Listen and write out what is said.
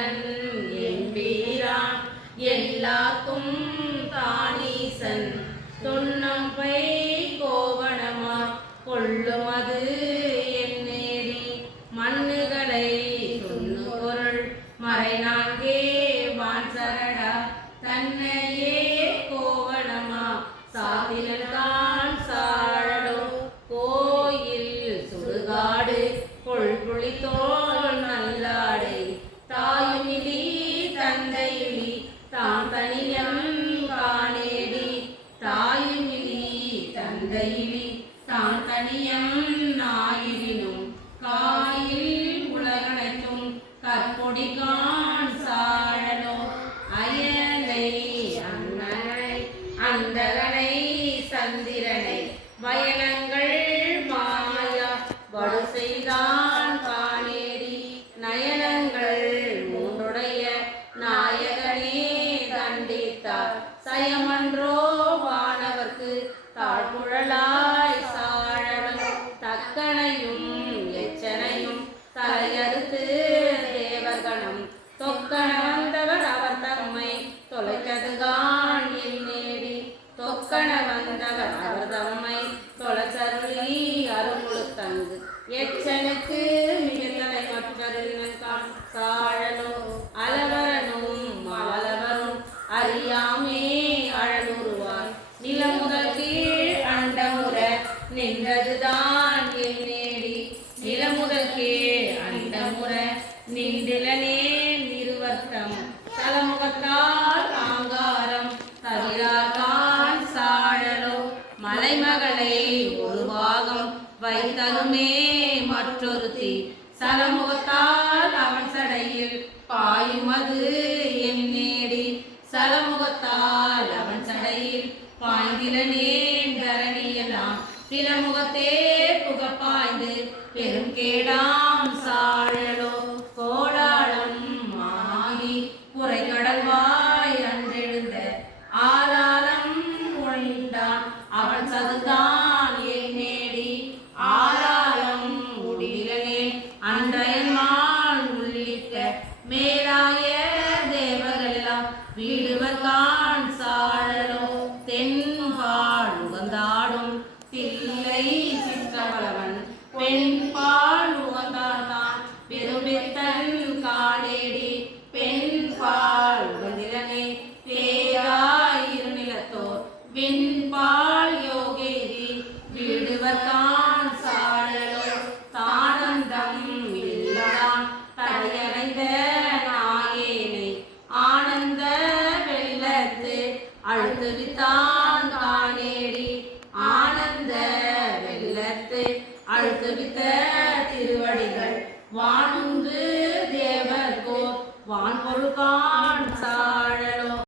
தலைவன் என்பீரான் எல்லாக்கும் தானீசன். துன்னம் பை கோவணமா கொள்ளுமது என் மண்ணுகளை துண்ணு பொருள் மறை நான்கே வான் சரடா தன்னையே கோவணமா சாழடோ கோயில் சுடுகாடு கொள்புளி தந்தையிலி தான் தனியம் நாயினும் காயில் உலகனைத்தும் கற்பொடி கான் சாழலோ அயலை அண்ணனை அந்தகனை சந்திரனை வயலங்கள் மாயா வடு செய்தான் காணேடி நயனங்கள் மூன்றுடைய நாயகனே தண்டித்தார் சயமன்றோ தொக்கண வந்தவர் அவர் தம்மை தொலைச்சருளி அருள் தந்து எச்சனுக்கு மிகுந்தனை மற்றருளினன் காண் அலவரனும் மலவரும் அறியாமே அழலுருவார் நிலமுதல் கீழ் அண்டமுற நின்றதுதான் மலைமகளை ஒரு பாகம் வைத்தருமே மற்றொருத்தி. சலமுகத்தால் அவன் சடையில் பாயுமது என் நேடி. சலமுகத்தால் அவன் சடையில் பாய்ந்திலனே தரணியெல்லாம் பிறமுகத்தே புகப்பாய்ந்து பெரும் கேடாம் மேலாய தேவர்களெல்லாம் வீடுவர் கான் சாழலோ தென்பால் உகந்தாடும். தில்லை சிற்றவளவன் பெண்பால் உகந்தாதான். பெருமித்தன் காலேடி பெண்பால் உகந்திரனே பேராயிரு நிலத்தோர் விண்பால் யோகேரி வீடுவர் கான் அழுத்துவித்த திருவடிகள். வானுந்து தேவர்கோ வான்பொருள்கான்